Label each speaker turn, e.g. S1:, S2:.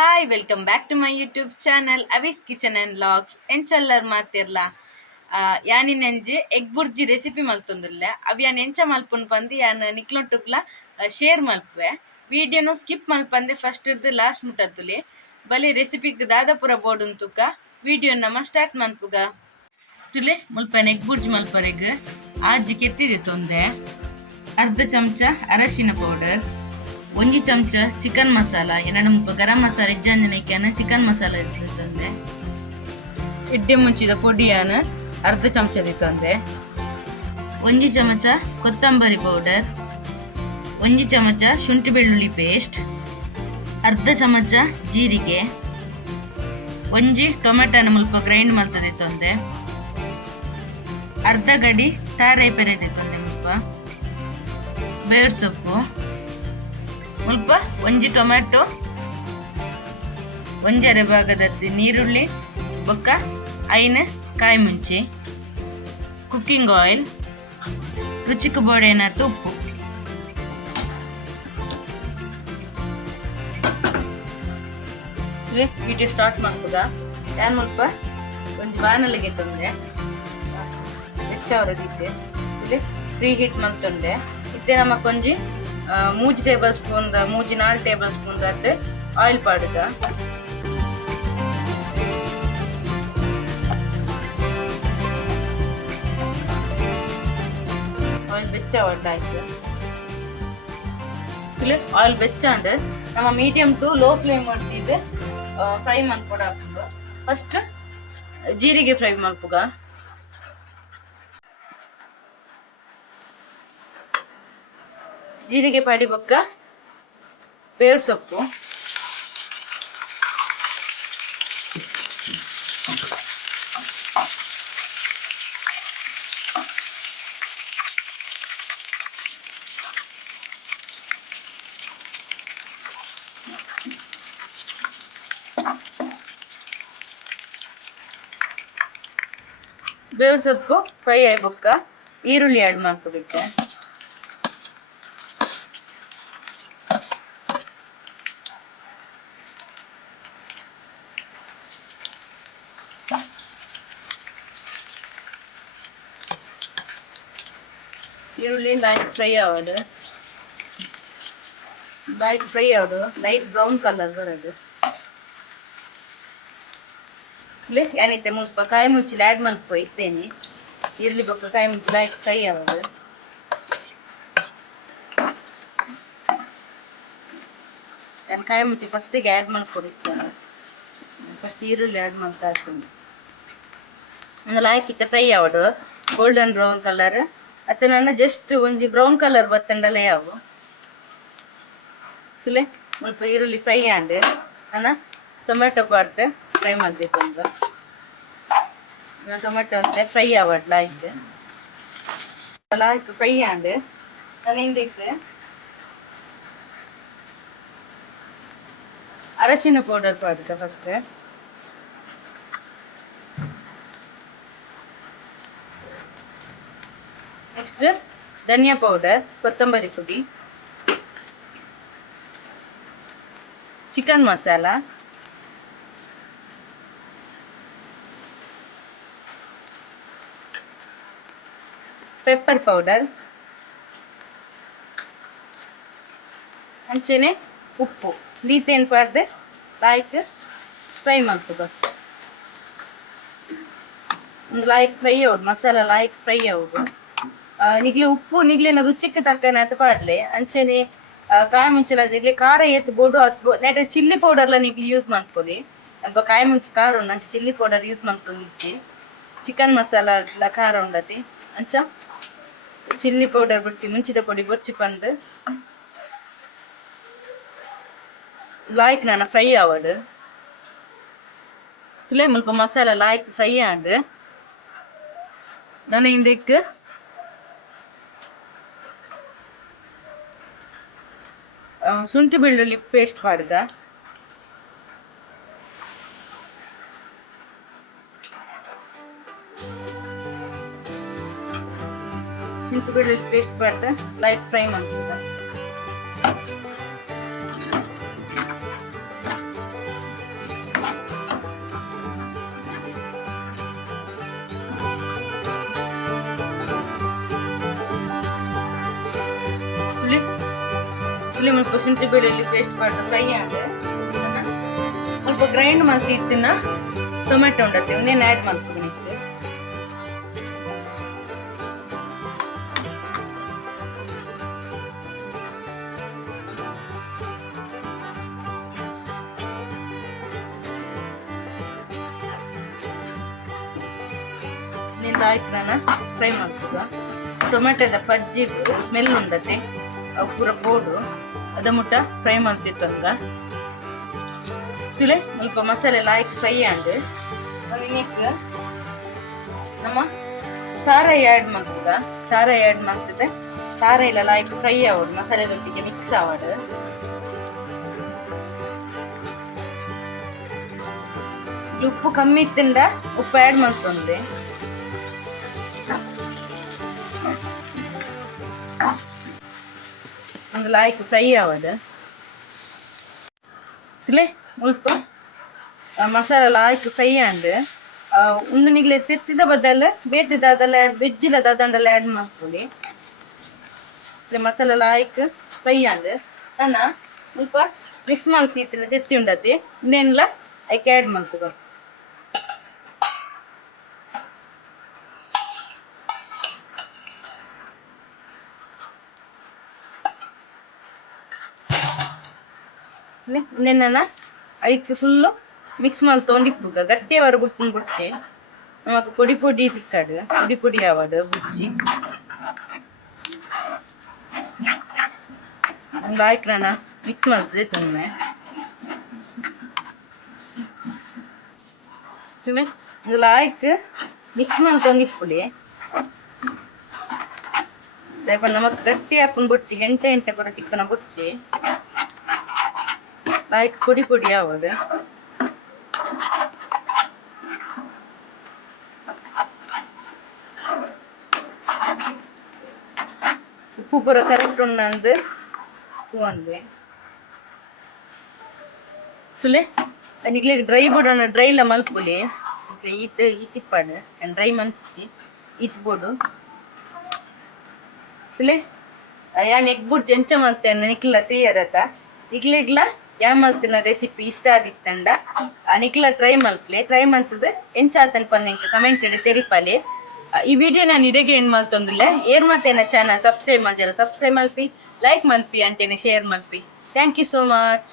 S1: Hi welcome back to my YouTube channel Avis kitchen and vlogs ಎಂಚಲ್ಲರ್ ಮಾತಿರ್ಲ? ಯಾನಿನ ನೆಂಜಿ egg bhurji recipe ಮಲ್ತೊಂದಿಲ್ಲ ಅವು ಯಾನ್ ಎಂಚ ಮಲ್ಪುನ್ ಬಂದು ಯಾನ್ ನಿಕ್ಲೊಟ್ಟುಗ್ಲ ಶೇರ್ ಮಲ್ಪುವೆ. ವಿಡಿಯೋನು ಸ್ಕಿಪ್ ಮಲ್ಪಂದೆ ಫಸ್ಟ್ ಇರ್ದು ಲಾಸ್ಟ್ ಮುಟ್ಟತ್ತುಲಿ. ಬಲಿ ರೆಸಿಪಿಗೆ ದಾದಾಪುರ ಬೋರ್ಡ್ ತುಕ ವಿಡಿಯೋ ನಮ್ಮ ಸ್ಟಾರ್ಟ್ ಮಲ್ಪುಗ. ತುಲೆ, ಮುಲ್ಪನ ಎಗ್ ಬುರ್ಜಿ ಮಲ್ಪರೆಗ್. ಆಜಿ ಕೆತ್ತಿದೆ ತೊಂದ್ರೆ ಅರ್ಧ ಚಮಚ ಅರಶಿನ ಪೌಡರ್ ಒಂಜಿ ಚಮಚ ಚಿಕನ್ ಮಸಾಲ ಎರಡು ಮುಪ್ಪ ಗರಂ ಮಸಾಲ ಇಜ್ಜಂಜನಕ್ಕೆನ ಚಿಕನ್ ಮಸಾಲ ಇರ್ತಂದೆ ಇಡ್ಡಿ ಮುಂಚಿದ ಪೊಡಿಯಾನ ಅರ್ಧ ಚಮಚ ದಿತ್ತಂದೆ ಒಂಜಿ ಚಮಚ ಕೊತ್ತಂಬರಿ ಪೌಡರ್ ಒಂಜಿ ಚಮಚ ಶುಂಠಿ ಬೆಳ್ಳುಳ್ಳಿ ಪೇಸ್ಟ್ ಅರ್ಧ ಚಮಚ ಜೀರಿಗೆ ಒಂಜಿ ಟೊಮೆಟೊನ ಮುಲ್ಪ ಗ್ರೈಂಡ್ ಮಲ್ತದೆ ತೊಂದೆ. ಅರ್ಧ ಗಡಿ ತಾರೈ ಪೆರೆ ತೊಂದೆ ಮುಲ್ಪ. ಬೇರ್ ಸೊಪ್ಪು ಮುಲ್ಪ ಒಂಜಿ ಟೊಮ್ಯಾಟೊ, ಒಂಜಿ ಅರೆ ಭಾಗದ ನೀರುಳ್ಳಿ, ಬೊಕ್ಕ, ಐನ ಕಾಯಿ ಮುಂಚಿ ಕುಕ್ಕಿಂಗ್ ಆಯಿಲ್ ರುಚಿಗೆ ಬೋಡೇನತ್ತು ಉಪ್ಪು. ವಿಡಿಯೋ ಸ್ಟಾರ್ಟ್ ಮಾಡ್ಬೋದ? ಯಾನ್ ಮುಲ್ಪ ಒಂದು ಬಾಣಲಿಗೆ ತಂದೆ ಹೆಚ್ಚ ಅವರದಿತ್ತೆ ಇಲ್ಲಿ ಫ್ರೀ ಹೀಟ್ ಮಂತೊಂಡೆ. ಇತ್ತೆ ನಮಕೊಂಜಿ ಆ, ಮೂಜಿ ಟೇಬಲ್ ಸ್ಪೂನ್ ಮೂಜಿ ನಾಲ್ ಟೇಬಲ್ ಸ್ಪೂನ್ ಅತ್ತೆ ಆಯಿಲ್ ಪಾಡುದ ಆಯಿಲ್ ಬೆಚ್ಚ ಒಡ್ಡಾಯ್ತು ಇಲ್ಲಿ ಆಯಿಲ್ ಬೆಚ್ಚಾಂಡ್ ನಮ್ಮ ಮೀಡಿಯಂ ಟು ಲೋ ಫ್ಲೇಮ್ ಮಾಡ್ತಿದ್ದೆ ಫ್ರೈ ಮಾಡ್ಕೊಡ ಫಸ್ಟ್ ಜೀರಿಗೆ ಫ್ರೈ ಮಾಡ್ಪುಗ ಜೀರಿಗೆ ಪಾಡಿ ಬೊಕ್ಕ ಬೇರ್ ಸೊಪ್ಪು. ಬೇವು ಸೊಪ್ಪು ಫ್ರೈ ಆಗಿ ಬೊಕ್ಕ ಈರುಳ್ಳಿ ಆ್ಯಡ್ ಮಾಡ್ಕೊಬಿಟ್ಟೆ ಈರುಳ್ಳಿ ಲೈಟ್ ಫ್ರೈ ಆಗೋದು ಲೈಟ್ ಫ್ರೈ ಆಗೋದು ಲೈಟ್ ಬ್ರೌನ್ ಕಲರ್ ಬರೋದು. ಇಲ್ಲಿ ಏನೈತೆ ಮುಲ್ಪ ಕಾಯಿ ಮುಚ್ಚಿಲಿ ಆ್ಯಡ್ ಮಲ್ಪೊ ಇತ್ತೇನೆ ಈರುಳ್ಳಿ ಬೊಕ್ಕ ಕಾಯಿ ಮುಚ್ಚಿ ಲೈಟ್ ಫ್ರೈ ಆಗೋದು ನಾನು ಕಾಯಿ ಮುಚ್ಚಿ ಫಸ್ಟಿಗೆ ಆ್ಯಡ್ ಮಾಡ್ಕೊಡಿರ್ತೇನೆ ಫಸ್ಟ್ ಈರುಳ್ಳಿ ಆ್ಯಡ್ ಮಾಡ್ತಾ ಇರ್ತೀನಿ. ಒಂದು ಲಾಯ್ಕಿತ್ತ ಫ್ರೈ ಆವಡು ಗೋಲ್ಡನ್ ಬ್ರೌನ್ ಕಲರ್ ಅತ್ತೆ ನನ್ನ ಜಸ್ಟ್ ಒಂಜಿ ಬ್ರೌನ್ ಕಲರ್ ಬತ್ತಂಡಲೆ ಯಾವು ತುಲೆ ಸ್ವಲ್ಪ ಈರುಳ್ಳಿ ಫ್ರೈ ಆಂಡ್ ನನ್ನ ಟೊಮೆಟೊ ಪಾರ್ಟ್ ಫ್ರೈ ಮಾಡ್ಬೇಕು ಅಂತ ಟೊಮೆಟೊ ಅಂತ ಫ್ರೈ ಆವಡ್ ಲಾಯ್ಕ್ ಲಾಯ್ಕ್ ಫ್ರೈ ಆಂಡ್, ನಾನು ಹಿಂದಿಕ್ಕೆ ಅರಶಿನ ಪೌಡರ್ ಪಾಡ್ಕ ಫಸ್ಟ್ ನೆಕ್ಸ್ಟ್ ಧನಿಯಾ ಪೌಡರ್ ಕೊತ್ತಂಬರಿ ಪುಡಿ ಚಿಕನ್ ಮಸಾಲ ಪೆಪ್ಪರ್ ಪೌಡರ್ ಅಂಚೆನೆ ಉಪ್ಪು ನೀತೇನು ಪಾಡ್ದೆ ಲಾಯ್ಕ್ ಫ್ರೈ ಮಾಡ್ಕೋದು ಒಂದು ಲಾಯ್ಕ್ ಫ್ರೈ ಆವ್ಡು ಮಸಾಲ ಲಾಯ್ಕ್ ಫ್ರೈ ಆವ್ಡು ನಿಗ್ಲೆ ಉಪ್ಪು ನಿಗ್ಲಿನ ರುಚಿಗೆ ತಕ್ಕನೆ ಅಂತ ಪಾಡ್ಲೆ ಆ, ಕಾಯಿ ಮುಂಚೆಲ ಇಲ್ಲಿ ಖಾರ ಏತ್ ಬೋಡು ಅತ್ ನೆಟ್ ಚಿಲ್ಲಿ ಪೌಡರ್ಲ ನಿಗ್ಲಿ ಯೂಸ್ ಮಾಡ್ಕೊಳ್ಳಿ ಅಲ್ಪ ಕಾಯಿ ಮುಂಚೆ ಖಾರ ಉಂಡು ಅಂಚೆ ಚಿಲ್ಲಿ ಪೌಡರ್ ಯೂಸ್ ಮಾಡ್ಕೊಂಡು ಚಿಕನ್ ಮಸಾಲ ಎಲ್ಲ ಖಾರ ಉಂಡತಿ. ಅಂಚ ಚಿಲ್ಲಿ ಪೌಡರ್ ಬಿಟ್ಟು ಮುಂಚಿದ ಪೊಡಿ ಬೊಚ್ಚಿ ಬಂದು ಲಾಯ್ಕ್ ನಾನು ಫ್ರೈ ಆವಡು ತುಲೆ ಮುಲ್ಪ ಮಸಾಲ ಲಾಯ್ಕ್ ಫ್ರೈ ಆಂಡ್. ನಾನು ಹಿಂದಕ್ಕೆ ಶುಂಠಿ ಬೆಳ್ಳುಳ್ಳಿ ಪೇಸ್ಟ್ ಮಾಡ್ದ. ಶುಂಠಿ ಬೆಳ್ಳುಳ್ಳಿ ಪೇಸ್ಟ್ ಮಾಡ್ದ ಲೈಟ್ ಫ್ರೈ ಮಾಡ್ತದ ಇಲ್ಲಿ ಮತ್ತು ಶುಂಠಿ ಬೆಳ್ಳುಳ್ಳಿ ಪೇಸ್ಟ್ ಮಾಡಿದ್ರೆ ಫ್ರೈ ಆದ್ರೆ ಸ್ವಲ್ಪ ಗ್ರೈಂಡ್ ಮಾಡಿ ಇತ್ತಿನ ಟೊಮೆಟೊ ಉಂಡತ್ತೆ ಒಂದೇನು ಆ್ಯಡ್ ಮಾಡ್ತೀನಿ ನಿಂದ ಫ್ರೈ ಮಾಡ್ತದ ಟೊಮೆಟೊದ ಪಜ್ಜಿ ಸ್ಮೆಲ್ ಉಂಡತೆ ಅವು ಪೂರ ಬೋಡು ಅದ ಮುಟ್ಟ ಫ್ರೈ ಮಾಡ್ತಿತ್ತು ಹಂಗ ತುಲೆ ಸ್ವಲ್ಪ ಮಸಾಲೆ ಎಲ್ಲ ಆಯ್ತು ಫ್ರೈ ಆಂಡು ಅದಕ್ಕೆ ನಮ್ಮ ಸಾರಾಯಿ ಆ್ಯಡ್ ಮಾಡ್ತದ ಸಾರಾಯಿ ಆ್ಯಡ್ ಮಾಡ್ತಿದ್ದೆ ಸಾರಾಯಿ ಎಲ್ಲ ಆಯ್ತು ಫ್ರೈ ಆವಡು ಮಸಾಲೆದೊಟ್ಟಿಗೆ ಮಿಕ್ಸ್ ಆವಡು ಉಪ್ಪು ಕಮ್ಮಿ ಇತ್ತಿಂದ ಉಪ್ಪು ಆ್ಯಡ್ ಮಾಡ್ತಂದೆ ಒಂದು ಲಾಯ್ಕ್ ಫ್ರೈ ಆವದ ಮುಲ್ಪ ಮಸಾಲ ಲಾಯ್ಕ್ ಫ್ರೈ ಆಂಡ್ ಉಂದು ನಿಗ್ಲೆ ತೆತ್ತಿದ ಬದಲು ಬೇತಿದ ಅದೆಲ್ಲ ವೆಜ್ಜಿಲ ದಂಡೆಲ್ಲ ಆ್ಯಡ್ ಮಾಡ್ಕೊಳ್ಳಿ. ಇಲ್ಲಿ ಮಸಾಲ ಲಾಯ್ಕ್ ಫ್ರೈ ಆಂಡ್ ನನ್ನ ಮುಲ್ಪ ಮಿಕ್ಸ್ ಮಾಡಿ ಸೀತಿನ ತೆತ್ತಿ ಉಂಡತಿ. ಇನ್ನೇನಿಲ್ಲ, ಅದಕ್ಕೆ ಆ್ಯಡ್ ಮಾಡ್ತದ ನಿನ್ನ ಅದಕ್ಕೆ ಫುಲ್ಲು ಮಿಕ್ಸ್ ಮಾಡಿ ತೊಂದಿಪ್ಪುಗ ಗಟ್ಟಿಯವರ ಬುಟ್ಟಿನ ಬುಟ್ಟಿ ನಮಕ್ ಪೊಡಿ ಪೊಡಿ ತಿಕ್ಕಾಡು ಪೊಡಿ ಪೊಡಿ ಆವಡು ಬುಜ್ಜಿ ಒಂದು ಆಯ್ತು ನಾನು ಮಿಕ್ಸ್ ಮಾಡ್ತದೆ ತುಮ್ಮೆ ತುಮ್ಮೆ ಒಂದು ಆಯ್ತು ಮಿಕ್ಸ್ ಮಾಡಿ ತೊಂದಿಪ್ಪುಡಿ ರೇಪ ನಮಕ್ ಗಟ್ಟಿ ಹಾಕೊಂಡು ಬುಚ್ಚಿ ಎಂಟೆ ಎಂಟೆ ಕೊರ ತಿಕ್ಕನ ಬುಚ್ಚಿ ಲೈಕ್ ಪೊಡಿ ಪೊಡಿ ಆವಡು ಉಪ್ಪು ಪೂರ ಕರೆಕ್ಟ್ ಉಣ್ಣಂದು ಒಂದು ಸುಲೆ ನಿಗ್ಲೆ ಡ್ರೈ ಬೋರ್ಡ್ ಡ್ರೈ ಲ ಮಲ್ಪುಲಿ ಈತ್ ಈತಿಪ್ಪಾಡು ಡ್ರೈ ಮಲ್ಪಿ ಈತ್ ಬೋರ್ಡು ಸುಲೆ ಯಾನ್ ಎಗ್ ಬುಡ್ ಎಂಚ ಮಲ್ತೇನೆ ನಿಕ್ಲ ತಿಳಿಯದತ್ತ ಇಗ್ಲಿಗ್ಲ ಯಾ ಮಲ್ತಿನ ರೆಸಿಪಿ ಇಷ್ಟ ಆದಿತ್ತಂಡ ಆ ನಿಕ್ಲ ಟ್ರೈ ಮಲ್ಪ್ಲೆ ಟ್ರೈ ಮಲ್ತದ ಎಂಚ ಆತನ್ ಪಂದ್ ಕಮೆಂಟ್ ಇಡಿ ತೆರಿಪಾಲಿ. ಈ ವಿಡಿಯೋ ನಾನು ಇಡೆಗೆ ಏನು ಮಲ್ತೊಂದಿಲ್ಲ ಏರ್ ಮತ್ತೇನ ಚಾನಲ್ ಸಬ್ಸ್ಕ್ರೈಬ್ ಮಾಡ್ಯಾರ ಸಬ್ಸ್ಕ್ರೈಬ್ ಮಲ್ಪಿ ಲೈಕ್ ಮಲ್ಪಿ ಅಂತೇನೆ share ಮಲ್ಪಿ. Thank you so much